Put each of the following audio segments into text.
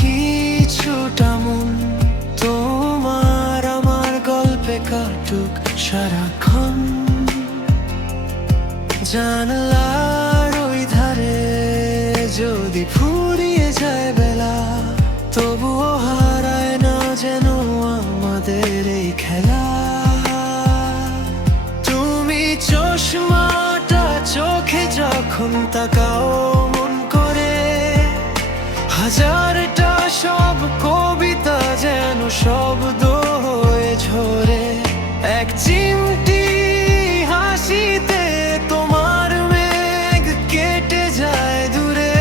কিছুটা মন তোমার আমার গল্পে কাটুক সারাক্ষণ। জানলার ওই ধারে যদি ফুরিয়ে যায় বেলা, তবুও হারায় না যেন আমাদের এই খেলা। তুমি চশমাটা চোখে যখন তাকাও মন করে, হাজারটা সব কবিতা যেন শব্দ হয়ে ঝরে। এক চিমটি হাসিতে তোমার মেঘ কেটে যায় দূরে।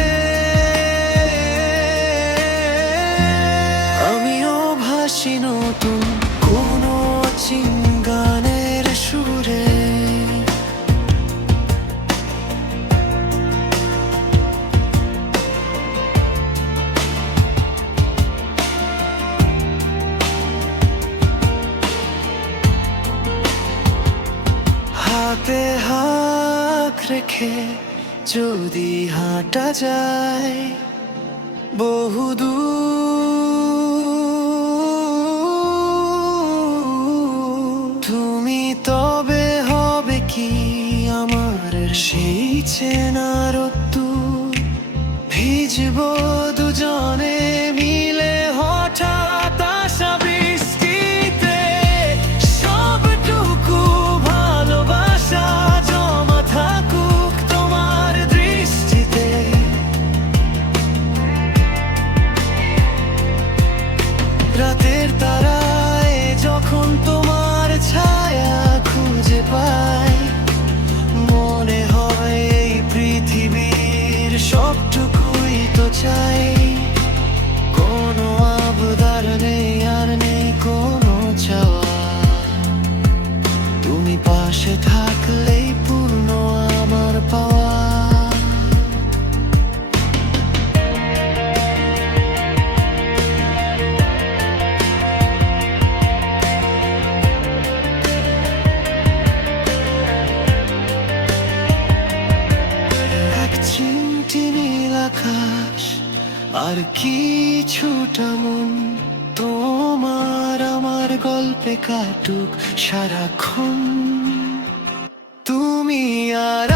আমিও ভাসি নতুন কোনো গানের সুরে। হাতে হাত রেখে যদি হাঁটা যায় বহুদূর, তুমি তবে হবে কি আমার সেই চেনার রোদ্দুর। ভিজবো দুজনে মিলে হঠাৎ আসা বৃষ্টিতে, সবটুকু ভালোবাসা জমা থাকুক তোমার দৃষ্টিতে। রাতের তারায় যখন তোমার ছায়া খুঁজে পাই, মনে হয় এই পৃথিবীর সবটুকুই তো চাই। কোনো আবদার নেই আর নেই কোনো চাওয়া, তুমি পাশে থাকলেই পূর্ণ আমার পাওয়া। চিমটি নীল আকাশ আর কিছুটা মন তোমার আমার গল্পে কাটুক সারাক্ষণ। তুমি আর